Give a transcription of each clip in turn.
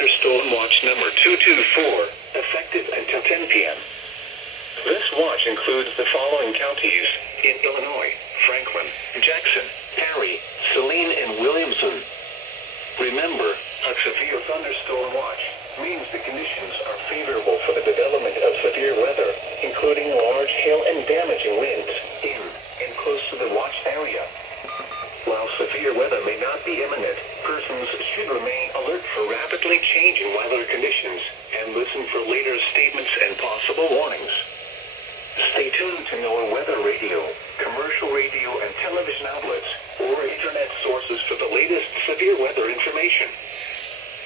Thunderstorm Watch number 224, effective until 10 p.m. This watch includes the following counties in Illinois: Franklin, Jackson, Perry, Saline, and Williamson. Remember, a severe thunderstorm watch means the conditions are favorable for the development of severe weather, including large hail and damaging winds in and close to the watch area. While severe weather may not be imminent, persons should remain alert for rapidly changing weather conditions and listen for later statements and possible warnings. Stay tuned to NOAA weather radio, commercial radio and television outlets, or internet sources for the latest severe weather information.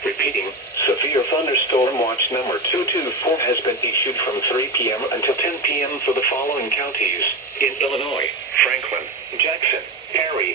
Repeating, severe thunderstorm watch number 224 has been issued from 3 p.m. until 10 p.m. for the following counties in Illinois: Franklin, Jackson, Perry,